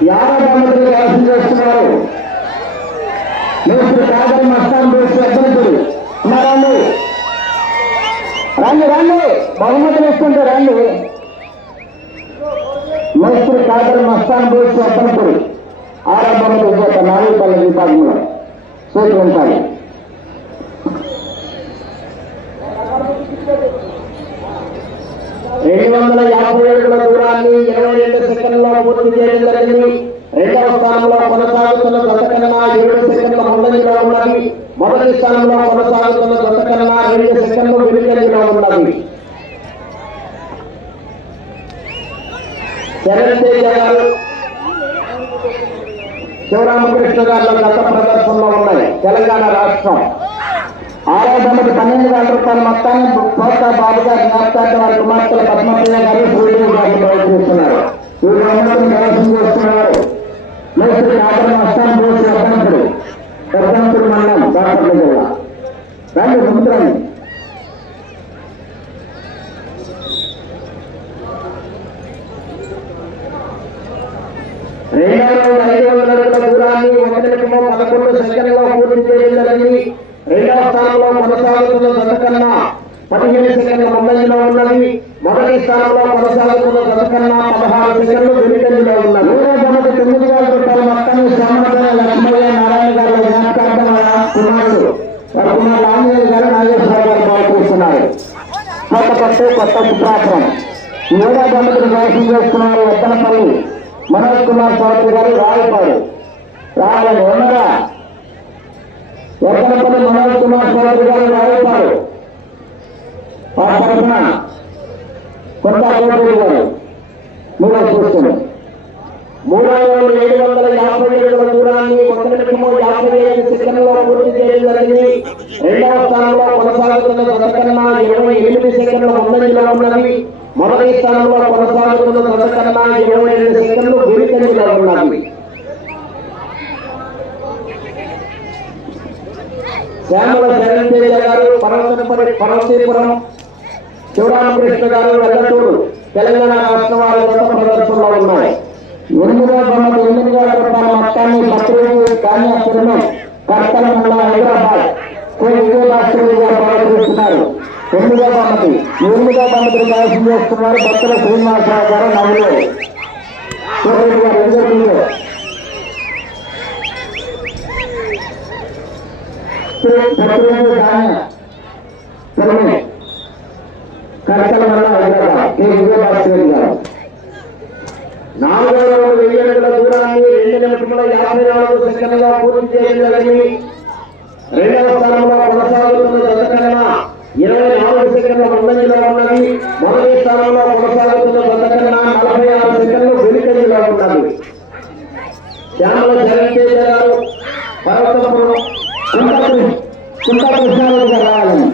యాభై మంది వ్యాసం చేస్తున్నారు మీరు కాదని మస్తాన్ చేసి అభ్యర్థులు రండి రాండి. బహుమతులు ఇస్తుంటే రండి మేస్త్రి కాదర్ మస్తాన్ బోస్ అప్పనపురి ఆరంభంలో విజేత నాలుగుపల్లి విభాగంలో స్వీకరించాలి రెండు వందల యాభై ఏడుల దూరాన్ని ఇరవై రెండు సెకండ్లో పూర్తి చేయడం జరిగింది. రెండవ స్థానంలో కొనసాగుతున్న గత కన్నా ఏడు సెకండ్ల ముందంజలో ఉన్నది. మొదటి స్థానంలో కొనసాగుతున్న గత కన్నా రెండు సెకండ్లు వెనుకంజలో ఉన్నది. శరణ్ గారు శివరామకృష్ణ గారిలో గత ప్రదర్శనలో ఉన్నాయి. తెలంగాణ రాష్ట్రం. ఆరో పన్నెండు వేల రూపాయల మొత్తాన్ని ప్రోత్సాహ బాబు గారు జ్ఞాపకార్థం వారి కుమార్తెల పద్మప్రియ గారు సూర్యుడు గారిని ప్రయత్నిస్తున్నారు వీరు ఉన్నతిని ప్రదర్శన చేస్తున్నారు. మేస్త్రి కాకర అస్సాం పోసి అభ్యంతరుడు పెద్దంతుడు మండలం బాపట్ల జిల్లా రండి సముద్రం రెండు రెండవ ఐదు వందల దూరాన్ని ఒకటి నిమిషము పదకొండు సెకండ్లో పూర్తి చేయడం కొనసాగుతున్న గత కన్నా పదిహేను సెకండ్ల ముందంజలో ఉన్నది. మొదటి స్థానంలో కొనసాగుతున్న గత కన్నా పదహారు సెకండ్లు వెనుకంజలో ఉన్నది. మూడో తొమ్మిది తొమ్మిది వేల రూపాయల మొత్తం శ్యామల లక్ష్మయ్య నారాయణ గారు జ్ఞాపకార్థం కుమారుడు. వారి కుమారుడు ఆంజనేయ గారు నాగేశ్వర గారు పాల్గొస్తున్నారు కొత్త కొత్త కొత్త చిత్రాపురం మూడో తొమ్మిది మోసం చేస్తున్నారు ఎత్తనపల్లి మనోజ్ కుమార్ చౌదరి గారు రాయపాడు. రాయాలని ఉండగా ఎక్కడపల్లి మనోజ్ కుమార్ చౌదరి గారు రాయపాడు ఆ తరఫున కొత్త చౌదరి గారు మూడో చూస్తుంది మూడో వందల ఏడు వందల యాభై ఏడుల దూరాన్ని ఒక నిమిషము యాభై ఐదు సెకండ్లో పూర్తి చేయడం జరిగింది. రెండవ స్థానంలో కొనసాగుతున్న గతకన్నా ఇరవై ఎనిమిది సెకండ్ల ముందంజలో ఉన్నది. మొదటి స్థానంలో కొనసాగుతున్న గతకన్నా ఇరవై రెండు సెకండ్లు వెనుకంజలో ఉన్నది. శ్యామల శరణ్ గారు పరమశంపరి పరమశీపురం శివరామకృష్ణ గారు వెల్లటూరు తెలంగాణ రాష్ట్ర వారి గత ప్రదర్శనలో ఉన్నాయి. ఎనిమిదో బొమ్మలు ఎనిమిది వేల మొత్తాన్ని పత్రిక కాన్యాపురం కర్తల మండలం హైదరాబాద్ శ్రీ విజయభాస్కర్ గారు ప్రదర్శిస్తున్నారు. ఎనిమిదో బొమ్మతి ఎనిమిదో చేస్తున్నారు భక్తుల శ్రీనివాసరావు గారు నవ్వులు. గారు ఎదుగుతుంది పత్రిక ధాన్య పిరమిడ్ కర్తల మండలం హైదరాబాద్ శ్రీ విజయభాస్కర్ గారు నాలుగో రౌండ్ వెయ్యి దూరాన్ని రెండు నిమిషముల యాభై నాలుగు సెకండ్గా పూర్తి రెండవ స్థానంలో కొనసాగుతున్న ఇరవై నాలుగు సెకండ్ల ముందంజలో ఉన్నది మొదటి స్థానంలో కొనసాగుతున్న నలభై ఆరు సెకండ్లు వెనుకంజలో ఉన్నది. శ్యామల గారు కుంట కృష్ణారెడ్డి గారు రావాలని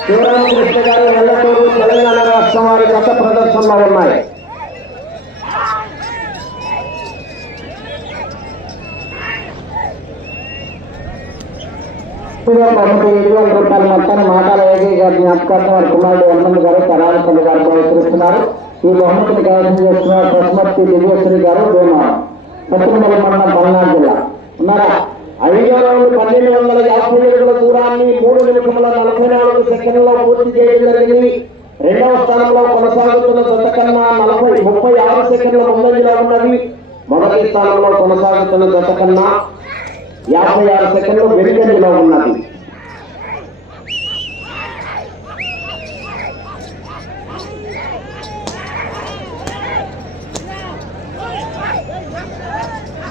శివరామకృష్ణ గారు వెల్లటూరు తెలంగాణ రాష్ట్రం వారి గత ప్రదర్శనలో ఉన్నాయి ఒకటి ఏడు వేల రూపాయల మొత్తాన్ని మాటాల ఏకీ గారి జ్ఞాపకార్థం వారి కుమారుడు హనుమంత్ గారు కరాలపల్లి గారు ప్రయత్నిస్తున్నారు ఈ బహుమతిని కైవసం చేస్తున్నారు పశుమతి దివ్యశ్రీ గారు భీమవరం పశ్చిమల మండలం పల్నాడు జిల్లా. ఉన్నారా? ఐదో పన్నెండు వందల యాభై ఏడుల దూరాన్ని మూడు నిమిషముల నలభై నాలుగు సెకండ్లో పూర్తి చేయడం జరిగింది. రెండవ స్థానంలో కొనసాగుతున్న గత కన్నా నలభై ముప్పై ఆరు సెకండ్ల ముందంజలో ఉన్నది. మొదటి స్థానంలో కొనసాగుతున్న గత కన్నా యాభై ఆరు సెకండ్లు వెనుకంజలో ఉన్నది.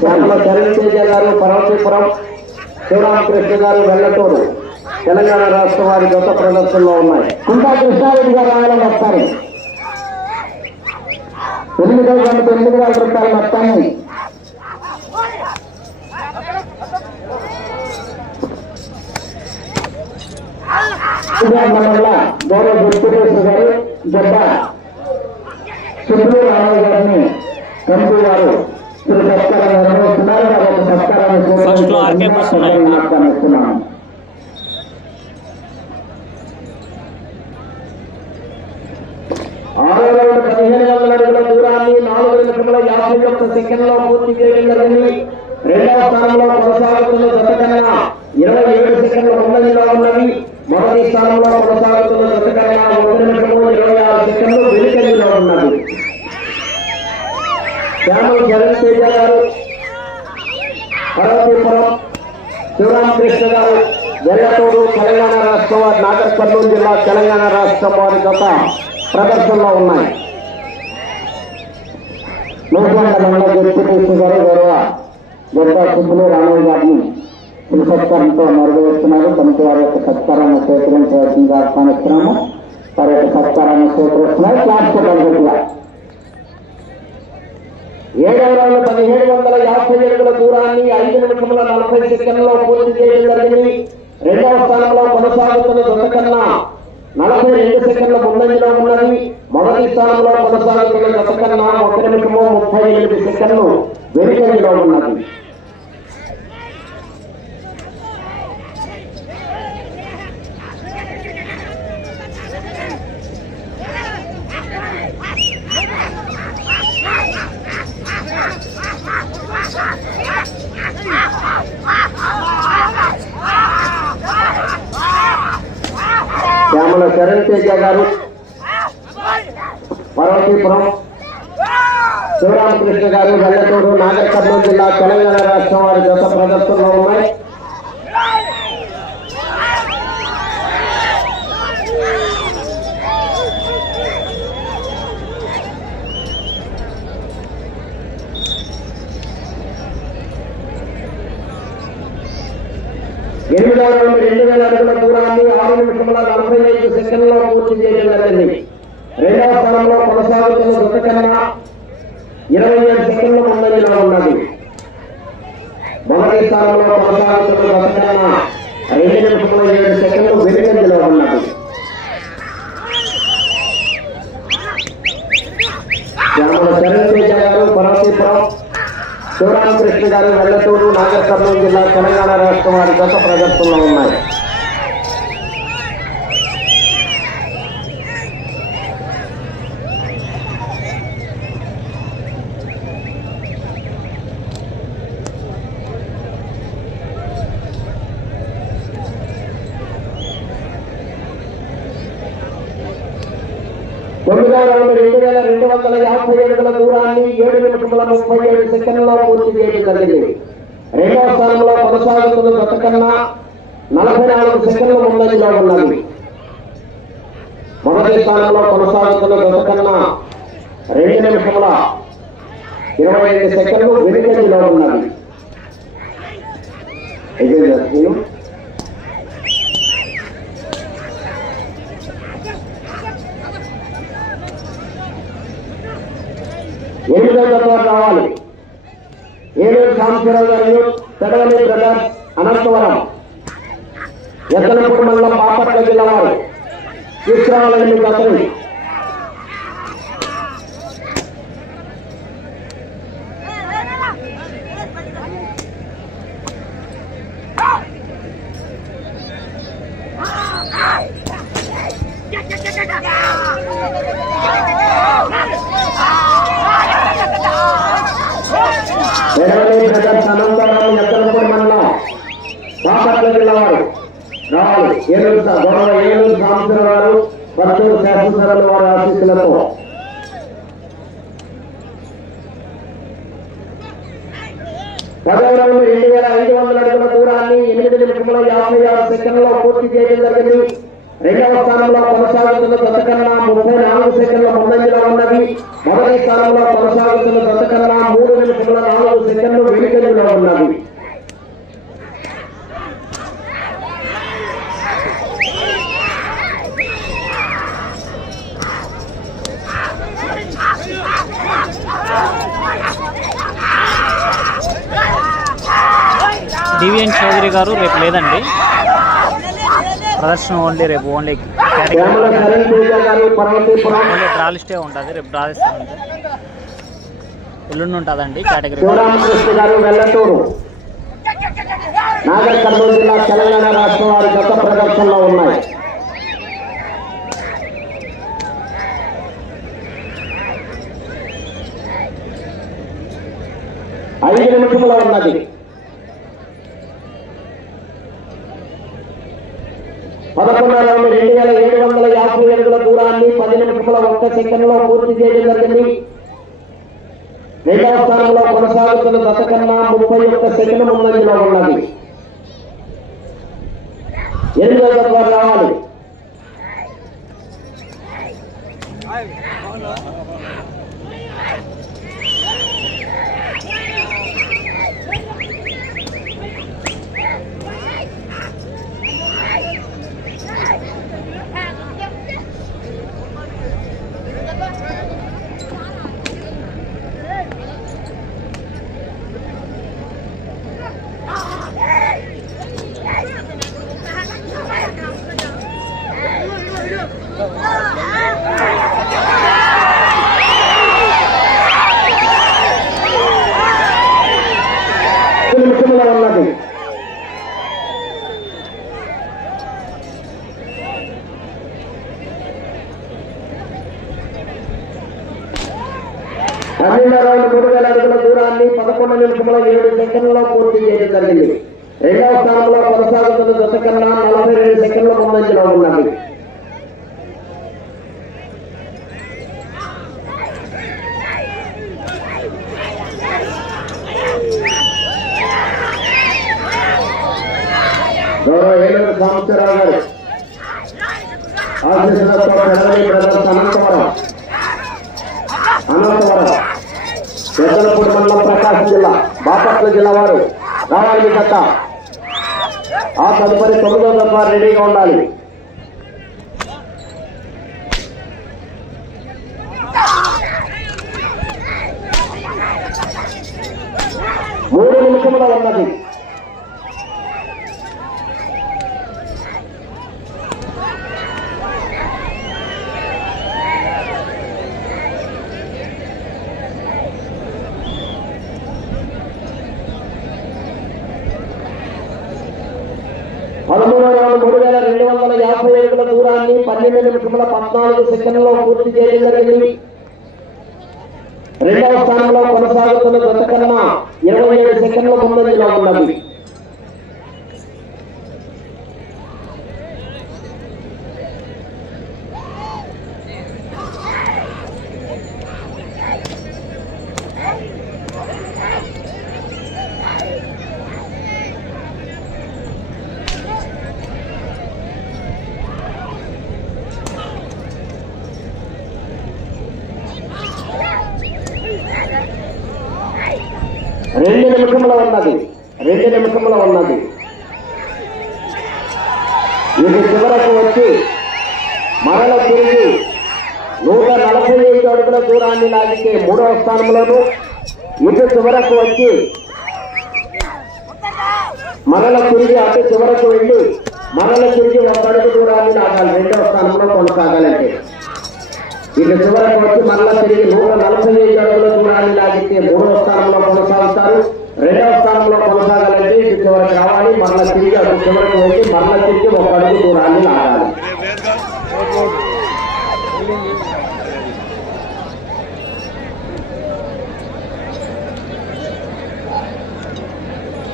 శ్యామల చరణ్ తేజ గారు పర్వతీపురం. శివరామకృష్ణ గారు వెల్లటూరు తెలంగాణ రాష్ట్ర వారి గత ప్రదర్శనలో ఉన్నాయి. కుంటా కృష్ణారెడ్డి గారు రావాలని వస్తారు ఎనిమిది వందల ఎనిమిది వేల రూపాయల మొత్తాన్ని. గౌరవ గుర్తుకేశ్వర గారు జడ్డ సుబ్బు రామయ్య గారిని ఎంపీ గారు శ్రీ సత్కారం నిర్వహిస్తున్నారు వారి యొక్క లో RK బస్ పదిహేను వందల అడుగుల దూరాన్ని నాలుగు నిమిషముల యాభై ఒక్క సెకండ్లో పూర్తి చేయడం జరిగింది. రెండవ స్థానంలో కొనసాగుతున్న జత కన్నా ఇరవై ఏడు సెకండ్ల ముందంజలో ఉన్నవి. మొదటి స్థానంలో కొనసాగుతున్న జత కన్నా ఒక నిమిషము ఇరవై ఆరు సెకండ్లు వెనుకంజలో ఉన్నది శ్యామల జగన్ తేజ గారు పర్వతీపురం శివరామకృష్ణ గారు వెల్లటూరు తెలంగాణ రాష్ట్రం వారి నాగర్ కర్నూలు జిల్లా తెలంగాణ రాష్ట్రం వారి గత ప్రదర్శనలో ఉన్నాయి నూతన డిప్యూటీ గారు గౌరవ గొప్ప సుబ్బులు రామయ్య గారిని పురుషత్కారంతో మరుగువేస్తున్నారు కమిటీ వారి యొక్క సత్కారాన్ని స్వీకరించవలసిందిగా ఆహ్వానిస్తున్నాము వారి యొక్క సత్కారాన్ని స్వీకరిస్తున్నారు క్లాస్ తరగతిగా ఏడవ రౌండ్ పదిహేడు వందల యాభై అడుగుల దూరాన్ని ఐదు నిమిషముల సెకండ్లో పూర్తి చేయడం జరిగింది. రెండవ స్థానంలో కొనసాగుతున్న దొంగ కన్నా నలభై రెండు సెకండ్ల ముందంజలో ఉన్నది. మొదటి స్థానంలో కొనసాగుతున్న దొంగ కన్నా ఒక నిమిషము ముప్పై ఎనిమిది సెకండ్లు వెనుకంజలో ఉన్నది. శ్యామల శరణ్ తేజ గారు పర్వతీపురం శివరామకృష్ణ గారు వెల్లటూరు నాగర్ కర్నూలు జిల్లా తెలంగాణ రాష్ట్రం వారి గత ప్రదర్శనలో ఉన్నాయి ఎనిమిదవ రౌండ్ రెండు వేల అడుగుల దూరాన్ని ఆరు నిమిషముల నలభై ఐదు సెకండ్లో పూర్తి చేయడం జరిగింది. రెండవ స్థానంలో కొనసాగుతున్న దొంగ కన్నా ఇరవై ఏడు సెకండ్ల ముందంజలో ఉన్నది. మొదటి స్థానంలో కొనసాగుతున్న దొంగ కన్నా రెండు నిమిషముల ఏడు సెకండ్లు వెనుకంజలో ఉన్నది. శ్యామల శరణ్ గారు పర్వతీపురం శివరామకృష్ణ గారు వెల్లటూరు నాగర్ కర్నూలు జిల్లా తెలంగాణ రాష్ట్రం వారి గత ప్రదర్శనలో ఉన్నాయి. తొమ్మిదవ రెండు వేల రెండు వందల యాభై ఏడుల దూరాన్ని ఏడు నిమిషముల ముప్పై ఏడు సెకండ్లో పూర్తి చేయడం జరిగింది. రెండవ స్థానంలో కొనసాగుతున్న గత కన్నా నలభై నాలుగు సెకండ్లు ముందంజలో ఉన్నది మొదటి స్థానంలో కొనసాగుతున్న గత కన్నా రెండు నిమిషముల ఇరవై ఐదు సెకండ్లు వెనుకంజలో ఉన్నది ఎనిమిదో జరుగుతుంది. రావాలి ఏలూరు సాంబశివరావు గారు పెడవలి బ్రదర్ అనంతవరం. ఎత్తనపూడి మండలం బాపట్ల జిల్లా వారు. తీసుకురావాలని మీకు అతను పెడవలి బ్రదర్స్ అనంతవరం ఎత్తనపూడి మండలం బాపట్ల జిల్లా వారు రావాలి ఏలూరు సా- గౌరవ ఏలూరు సాంబశివరావు గారు పత్తూరు వారి ఆశీస్సులతో పదవ రౌండ్ రెండు వేల ఐదు వందల అడుగుల దూరాన్ని ఎనిమిది నిమిషముల యాభై ఆరు సెకండ్లో పూర్తి చేయడం జరిగింది. రెండవ స్థానంలో కొనసాగుతున్న దశకన్నా ముప్పై నాలుగు సెకండ్ల ముందంజలో ఉన్నది. మొదటి స్థానంలో కొనసాగుతున్న దశకన్నా మూడు నిమిషముల నాలుగు సెకండ్లు వెనుకంజలో ఉన్నది. డివిఎన్ చౌదరి గారు రేపు లేదండి. ప్రదర్శన ఓన్లీ రేపు ఓన్లీ ఓన్లీ డ్రా లిస్టే ఉంటుంది రేపు డ్రా లిస్ట్ ఉంది ఎల్లుండి ఉంటుందండి కేటగిరీ శివరామకృష్ణ గారు వెల్లటూరు. నాగర్ కర్నూలు జిల్లా తెలంగాణ రాష్ట్రం వారి గత ప్రదర్శనలో ఉన్నాయి. ఐదు నిమిషంలో ఉన్నది పదకొండు రౌండ్ రెండు వేల ఏడు వందల యాభై దూరాన్ని పది నిమిషముల ఒక్క సెకండ్లో పూర్తి చేయడం జరిగింది. రెండవ స్థానంలో కొనసాగుతున్న దశ కన్నా ముప్పై ఒక్క సెకండ్ ముందంజలో ఉన్నది. ఎనిమిదవ తత్వాలు రావాలి ఐదు నిమిషంలో ఉన్నది పన్నెండు రౌండ్ మూడు వేల అడుగుల దూరాన్ని పదకొండు నిమిషముల ఏడు సెకండ్లలో పూర్తి చేయడం జరిగింది. రెండవ స్థానంలో కొనసాగుతున్న దశ కన్నా నలభై రెండు సెకండ్ల ముందంజలో ఉన్నది. గౌరవ ఏలూరు సాంబశివరావు గారు ఆశీస్సులతో పెదవలి బ్రదర్స్ అనంతవరం అనంతవరం. పెద్దలపూడి మండలం ప్రకాశం జిల్లా బాపట్ల జిల్లా వారు రావాలి మీ కట్ట. ఆ తదుపరి తొమ్మిదో తప్ప రెడీగా ఉండాలి. మూడు నిమిషముల ఉన్నది పదమూడు వందల మూడు వేల రెండు వందల యాభై అడుగుల దూరాన్ని పన్నెండు నిమిషముల పద్నాలుగు సెకండ్లో పూర్తి చేయడం జరిగింది. రెండవ స్థానంలో కొనసాగుతున్న గత కన్నా ఇరవై ఏడు సెకండ్ల ముందంజలో ఉన్నది రెండు నిమిషముల ఉన్నది. రెండు నిమిషముల ఉన్నది. ఇది చివరకు వచ్చి మరల తిరిగి నూట నలభై ఐదు అడుగుల దూరాన్ని లాగితే మూడవ స్థానంలోను. ఇటు చివరకు వచ్చి మరల తిరిగి అటు చివరకు వెళ్ళి మరల తిరిగి ఒక అడుగు దూరాన్ని లాగాలి. రెండవ స్థానంలో కొనసాగాలంటే. ఇటు చివరకు వచ్చి మరల తిరిగి నూట నలభై ఐదు అడుగుల దూరాన్ని లాగితే మూడవ స్థానంలో కొనసాగుతారు. రెండవ స్థానంలో కొనసాగాలంటే ఇటు చివరికి రావాలి. మరలా తిరిగి అటు చివరకు వెళ్ళి మరలా తిరిగి ఒక అడుగు దూరాన్ని లాగాలి.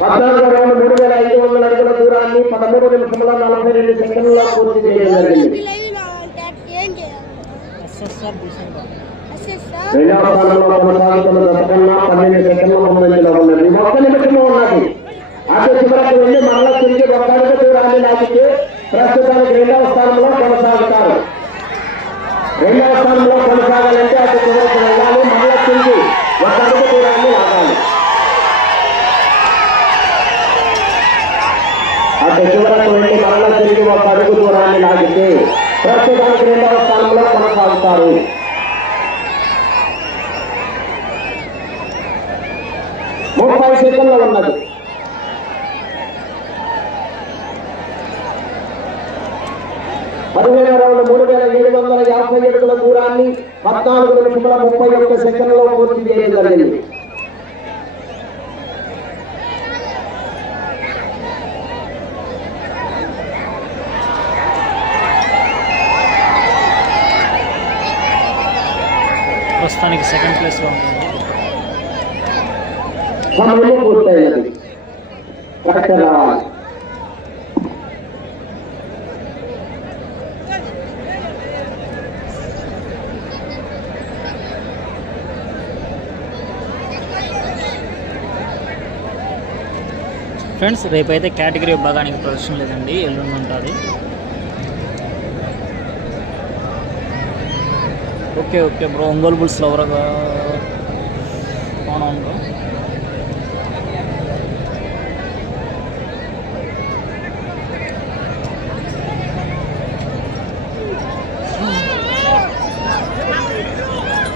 పద్నాలుగు రౌండ్ మూడు వేల ఐదు వందల అడుగుల దూరాన్ని పదమూడు నిమిషముల నలభై రెండు సెకండ్లలో పూర్తి చేయడం జరిగింది. ఏం కొనసాగుతున్న పన్నెండు ముందంజలో ఉన్నది ఒక్క నిమిషంలో ఉన్నది అటు చివరకు వెళ్ళి మరలా తిరిగి ప్రస్తుతానికి రెండవ స్థానంలో కొనసాగుతారు రెండవ స్థానంలో కొనసాగాలంటే అటు చివరకు వెళ్ళాలి మరలా తిరిగి ఒక అడుగు లాగాలి అటు చివరకు వెళ్ళి మరలా తిరిగి ఒక అడుగు దూరాన్ని లాగితే ప్రస్తుతానికి రెండవ స్థానంలో కొనసాగుతారు. ముప్పై ఉన్నది. పదిహేను రౌండ్ మూడు వేల ఏడు వందల యాభై ఏడుల దూరాన్ని పద్నాలుగు నిమిషముల ముప్పై ఒక్క సెకండ్లో పూర్తి చేయడం జరిగింది. ప్రస్తుతానికి సెకండ్ ప్లేస్లో ఉంటుంది సమయం పూర్తయినది కరెక్ట్ రావాలి ఫ్రెండ్స్ రేపైతే కేటగిరీ విభాగానికి ప్రదర్శన లేదండి. ఎల్లుండి ఉంటుంది. Okay okay bro. Ongole bulls ఎవరగా? అవునవును బ్రో?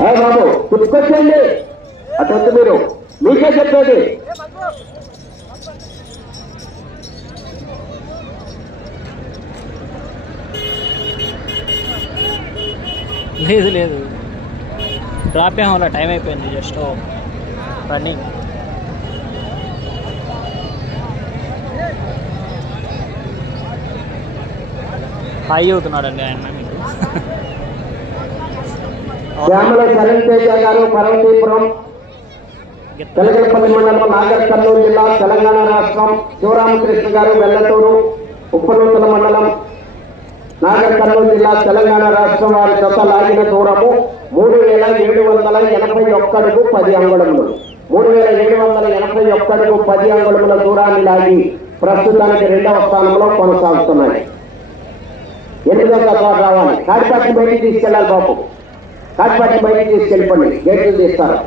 ఆ బాబు పుట్టుకొచ్చండి అటు వద్దు మీరు మీకే చెప్పేది. లేదు లేదు. డ్రాప్ ఏం వల్ల టైం అయిపోయింది జస్ట్ రన్నింగ్ హాయి అవుతున్నాడండి ఆయన మీకు శ్యామల శరణ్ తేజ గారు పర్వతీపురం తెలగలపల్లి మండలం నాగర్ కర్నూలు జిల్లా తెలంగాణ రాష్ట్రం శివరామకృష్ణ గారు వెల్లటూరు ఉప్పనూతల మండలం నాగర్ కర్నూలు జిల్లా తెలంగాణ రాష్ట్రం వారి జత లాగిన దూరము మూడు వేల ఏడు వందల ఎనభై ఒక్కడుగు పది అంగుళములు. మూడు వేల ఏడు వందల ఎనభై ఒక్కడుగు పది అంగుళముల దూరాన్ని లాగి ప్రస్తుతానికి రెండవ స్థానంలో కొనసాగుతున్నాయి. ఎనిమిదో జత రావాలి. కాడిపాటి బయటికి తీసుకెళ్ళాలి బాబు. కాటిపాటి బయటికి తీసుకెళ్ళిపోండి. గేట్లు తీస్తారు.